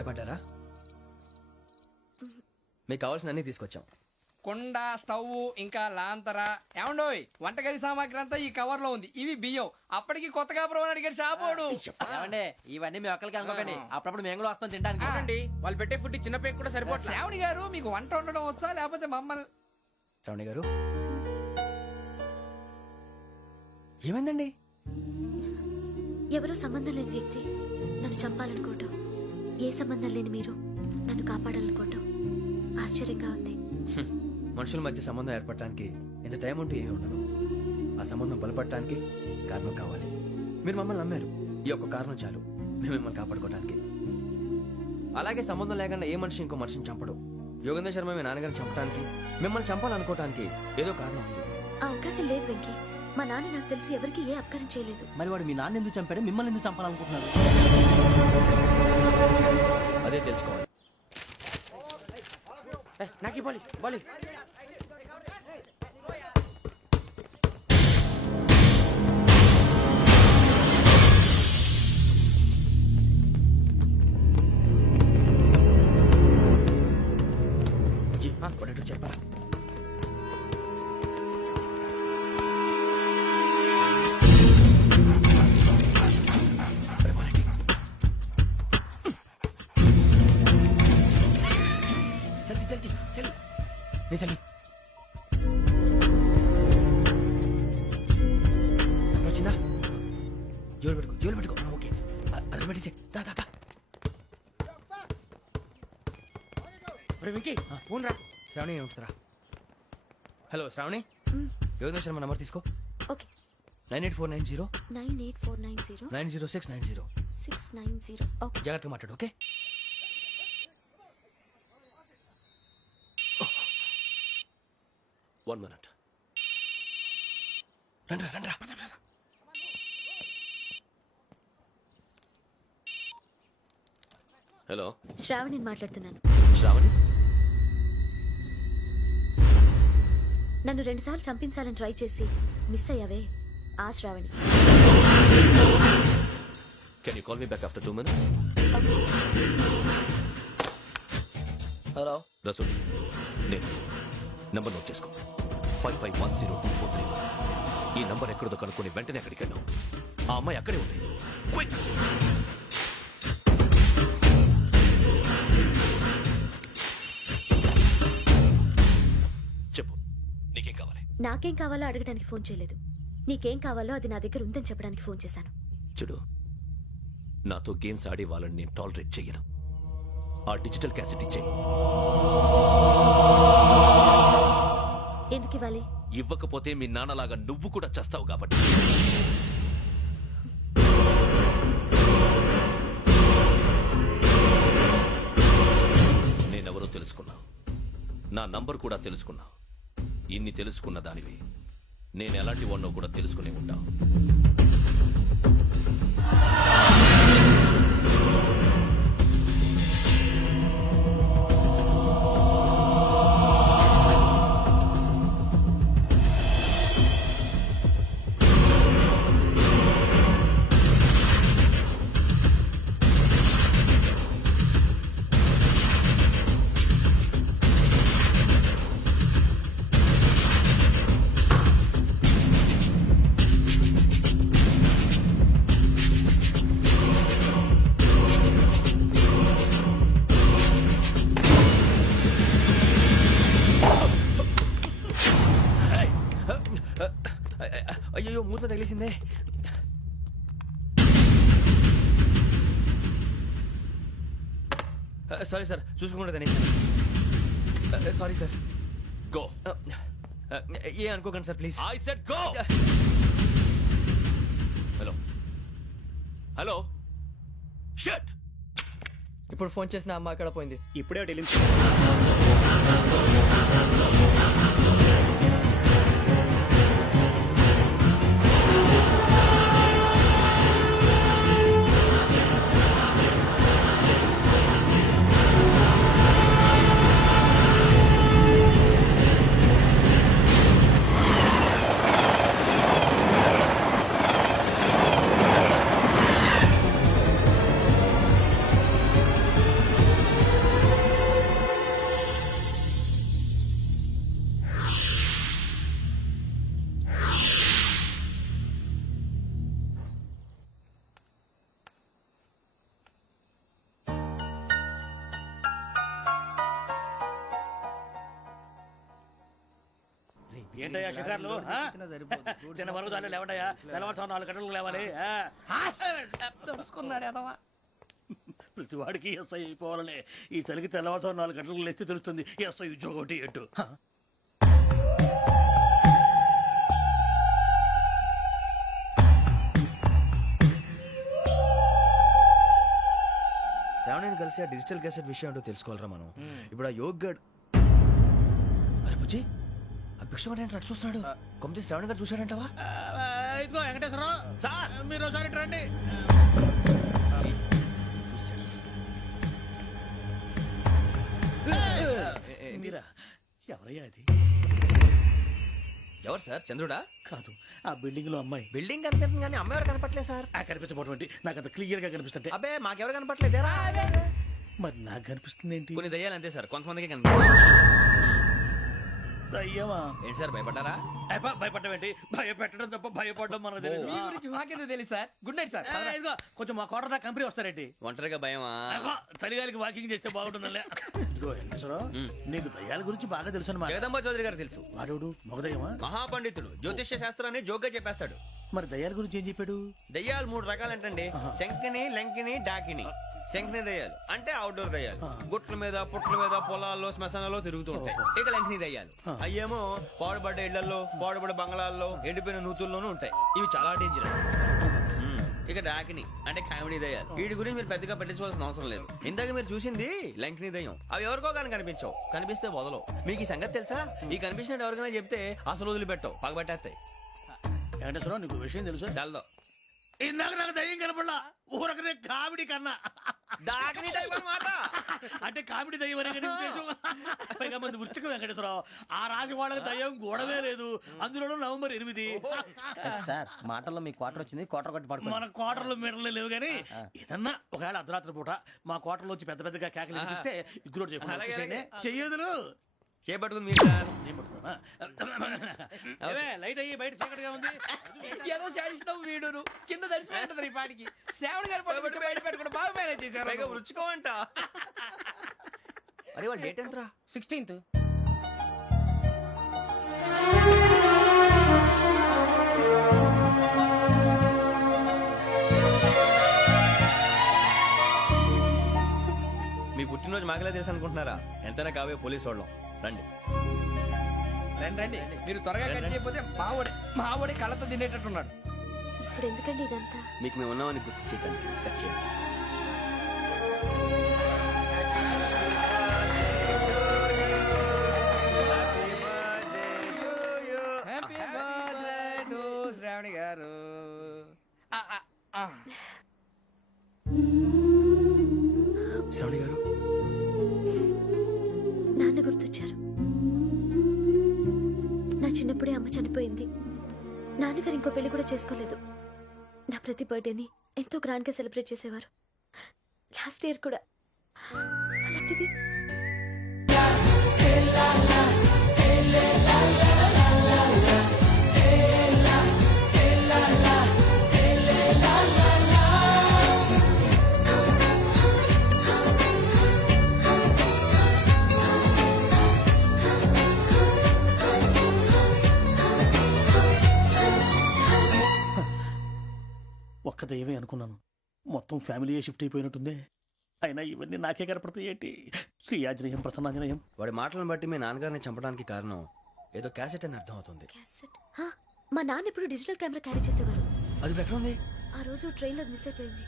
భయపడ్డారా? మీకు కావాల్సిన అన్ని తీసుకొచ్చాం. కుండ, స్టవ్, ఇంకా లాంతర. ఏమండోయ్, వంటగది సామాగ్రి అంతా ఈ కవర్ లో ఉంది. ఇవి బియ్యం. అప్పటికి కొత్తగా బ్రౌన్ అడిగాడు షాపోడు. ఏమండి ఇవన్నీ మీ ఒక్కరికి అనుకోకండి, అప్పుడప్పుడు మేము కూడా వస్తాం తింటానికి. చూడండి, వాళ్ళు పెట్టే ఫుడ్ చిన్న పేరు కూడా సరిపోతుంది. శ్రావణి గారు, మీకు వంట వండడం వచ్చా లేకపోతే మమ్మల్ని? శ్రావణి గారు ఏమైందండి? ఎవరో సంబంధం లేని వ్యక్తి నన్ను చంపాలనుకోవటం, ఏ సంబంధం లేని మీరు నన్ను కాపాడాలనుకోవటం ఆశ్చర్యంగా ఉంది. మనుషుల మధ్య సంబంధం ఏర్పడటానికి ఇంత టైం ఉంటే ఏమీ ఉండదు. ఆ సంబంధం బలపడటానికి కారణం కావాలి. మీరు మమ్మల్ని నమ్మారు, ఈ ఒక్క కారణం చాలు మేము మిమ్మల్ని కాపాడుకోవడానికి. అలాగే సంబంధం లేకుండా ఏ మనిషి ఇంకో మనిషిని చంపడు. యోగేంద్ర శర్మ మీ నాన్నగారిని చంపడానికి, మిమ్మల్ని చంపాలనుకోవటానికి ఏదో కారణం ఉంది. ఆ అవకాశం లేదు వెంకీ. మా నాన్న నాకు తెలిసి ఎవరికి ఏ అపకారం చేయలేదు. మరి వాడు మీ నాన్న ఎందుకు చంపాడు, మిమ్మల్ని ఎందుకు చంపాలనుకుంటున్నారు? అదే తెలుసుకోవాలి. నాకు బాలి బాలి చెప్పరా? వచ్చిందా? జోలు పెట్టుకో. ఓకే, అది పెట్టేసి వెంకీ ఫోన్ రా. శ్రావణి ఏమిస్తారా? హలో శ్రావణి, యోగేంద్ర శర్మ నంబర్ తీసుకో. ఓకే. 98490 98490 90690. 690. ఓకే. జాగ్రత్తగా మాట్లాడు. ఓకే. One minute. రండ్రా. హలో, శ్రావణిని మాట్లాడుతున్నాను. శ్రావణి. నన్ను 2 సార్లు చంపించాలని ట్రై చేసి మిస్ అయ్యావే, ఆ Shravani. Can you call me back after 2 minutes? Hello Rasool, నేను నంబర్ నోట్ చేసుకో. 55102435. ఈ నంబర్ ఎక్కడదో కనుక్కొని వెంటనే అక్కడికి వెళ్ళాం. ఆ అమ్మాయి అక్కడే ఉంది. క్విక్. చెప్పు, నీకేం కావాలి? నాకేం కావాలో అడగడానికి ఫోన్ చేయలేదు. నీకేం కావాలో అది నా దగ్గర ఉందని చెప్పడానికి ఫోన్ చేశాను. చూడు, నాతో గేమ్స్ ఆడే వాళ్ళని నేను టాలరేట్ చెయ్యను. ఆ డిజిటల్ క్యాసెట్ ఇచ్చేయి. ఎందుకు ఇవ్వాలి? ఇవ్వకపోతే మీ నాన్నలాగా నువ్వు కూడా చస్తావు కాబట్టి. నేనెవరో తెలుసుకున్నావు, నా నంబర్ కూడా తెలుసుకున్నావు. ఇన్ని తెలుసుకున్న దానివి నేను ఎలాంటి వాడినో కూడా తెలుసుకునే ఉంటావు. అయ్యో, మూత తగిలేసిందే. సారీ సార్, చూసుకుంటుందని. Sorry sir. గో. ఏ అనుకోకండి sir, please. I said go. Hello hello, shut. ఇప్పుడు ఫోన్ చేసిన అమ్మ అక్కడ పోయింది. ఇప్పుడే డెలివరీ. ఏంటయ్యా షికార్లు తిన్న వరకు దాన్ని లేవడయ్యా తెల్లవారుతో 4 గంటలకు లేవాలి తెలుసుకున్నాడు ఎదవా. ప్రతి వాడికి ఎస్ఐ అయిపోవాలనే ఈ చలికి తెల్లవారుతో 4 గంటలకు లేస్తే తెలుస్తుంది ఎస్ఐ ఉద్యోగం ఒకటి ఎట్టు శ్రావణిని కలిసి ఆ డిజిటల్ క్యాసెట్ విషయం ఏంటో తెలుసుకోవాలరా మనం. ఇప్పుడు ఆ యోగ్ గడ్ అరే బుజ్జి ఆ భిక్షం అంటే చూస్తున్నాడు. కొమ్మిది శ్రావణి గారు చూశాడంటావా? ఇదిగో వెంకటేశ్వరరావు సార్ మీరు ఒకసారి రండి. మీరా ఎవరయ్యా అది? ఎవరు సార్? చంద్రుడా? కాదు ఆ బిల్డింగ్ లో అమ్మాయి. బిల్డింగ్ కనిపిస్తుంది కానీ అమ్మ ఎవరు కనపట్లేదు సార్. కనిపించబోటువంటి నాకు అంత క్లియర్ గా కనిపిస్తుంటే అబ్బే మాకెవరు కనపట్లేదేరా? మరి నాకు కనిపిస్తుంది ఏంటి? కొన్ని దయ్యాలు అంతే సార్, కొంతమందికి కనిపిస్తుంది. అయ్యమా ఏంటి సార్ భయపడ్డారా? భయపడడం ఏంటి? భయపెట్టడం తప్ప భయపడడం మనకు తెలియదు. మీ గురించి మాకేదో తెలుసు సార్. Good night sir. ఇదిగో కొంచెం మా కోట దాకా కంపెనీ వస్తారేంటి? ఒంటరిగా భయమా? చలిగాలికి వాకింగ్ చేస్తే బాగుంటుందిలే. ఇదిగో వెంకటేశ్వరరావు నీకు దయ్యాల గురించి బాగా తెలుసు అన్నమాట. జగదంబ చౌదరి గారు తెలుసు. వాడోడు మగదయ్యమా? మహాపండితుడు, జ్యోతిష్య శాస్త్రాన్ని జోగ్గా చెప్పేస్తాడు. మరి దయ్యాల గురించి ఏం చెప్పాడు? దయ్యాలు 3 రకాలంటండి. శంకిని, లంకిని, డాకిని. శంకిని దయ్యాలు అంటే అవుట్డోర్ దయ్యాలు, గుట్ల మీద పుట్ల మీద పొలాల్లో శ్మశానాల్లో తిరుగుతూ ఉంటాయి. ఇక లంకిని దయ్యాలు అయ్యేమో పాడుబడ్డ ఇళ్లలో, పాడుబడ్డ బంగ్లాల్లో, ఎండిపోయిన నూతుల్లోనూ ఉంటాయి. ఇవి చాలా డేంజరస్. ఇక డాకిని అంటే కామెడీ దయ్యాలు. వీటి గురించి మీరు పెద్దగా పట్టించుకోవాల్సిన అవసరం లేదు. ఇందాక మీరు చూసింది లంకిని దయ్యం. అవి ఎవరికో కానీ కనిపించవు, కనిపిస్తే వదలవు. మీకు ఈ సంగతి తెలుసా? ఈ కనిపించినట్టు ఎవరికైనా చెప్తే అసలు వదిలిపెట్టవు, పగబట్టేస్తాయి. వెంకటేశ్వరరావు నీకు విషయం తెలుసు? డల్దో ఇందాక నాకు దయ్యం కనపడలా, ఊరకనే కామెడీ కన్నా. డాకిని టైప్ అన్నమాట. అంటే కామెడీ దయ్యం అనే కదా ఉద్దేశం. పైగా మంది వృచ్చిక వెంకటేశ్వరరావు ఆ రాజు వాళ్ళకి దయ్యం గొడవే లేదు. అందులోనూ నవంబర్ 8. సార్ మాటల్లో మీ క్వార్టర్ వచ్చింది, క్వార్టర్ కొట్టి పడుకో. మన క్వార్టర్లో మీటర్లు లేవు కానీ ఏదన్నా ఒకవేళ అర్ధరాత్రి పూట మా క్వార్టర్లో వచ్చి పెద్ద పెద్దగా కేకలు వినిపిస్తే ఇగ్గురు చెప్పండి చెయ్యదులు చేపట్టుకుంది మీరు సార్. లైట్ అయ్యి బయట చీకటిగా ఉంది. ఏదో శాడిస్తావు వీడును కింద దర్శనం ఈ పాటికి. శ్రావణ్ గారు పట్టుబట్టి బయట పెట్టుకుంటే బాగా మేనేజ్ చేశారు. పైగా రుచుకోవంట. అరే వాళ్ళ డేట్ ఎంతరా? 16th. మీ పుట్టినరోజు మాకలే తెలుసు అనుకుంటున్నారా? ఎంతైనా కావే పోలీసు వాళ్ళం. రండి రండి మీరు త్వరగా కట్ చేయకపోతే మావోడి కళ్ళతో తినేటట్టున్నాడు. ఇప్పుడు ఎందుకండి ఇదంతా? మీకు మేము ఉన్నామని గుర్తు చేయకండి. కట్ చేయండి. హ్యాపీ బర్త్డే టు శ్రావణి గారు. శ్రావణి గారు నాన్న గుర్తొచ్చారు. నా చిన్నప్పుడే అమ్మ చనిపోయింది. నాన్నగారు ఇంకో పెళ్లి కూడా చేసుకోలేదు. నా ప్రతి బర్త్డేని ఎంతో గ్రాండ్ గా సెలబ్రేట్ చేసేవారు. లాస్ట్ ఇయర్ కూడా. అలాంటిది ఒక్క దయ్యమే అనుకున్నాను, మొత్తం ఫ్యామిలీయే షిఫ్ట్ అయిపోయినట్టుందే. అయినా ఇవన్నీ నాకే కనపడతాయి ఏంటి? శ్రీ ఆంజనేయం ప్రసన్నాంజనేయం. వాడి మాటలను బట్టి మీ నాన్నగారిని చంపడానికి కారణం ఏదో క్యాసెట్ అని అర్థం అవుతుంది. క్యాసెట్. మా నాన్న ఇప్పుడు డిజిటల్ కెమెరా క్యారీ చేసేవారు. అది ఇప్పుడు ఎక్కడ ఉంది? ఆ రోజు ట్రైన్లో మిస్ అయిపోయింది.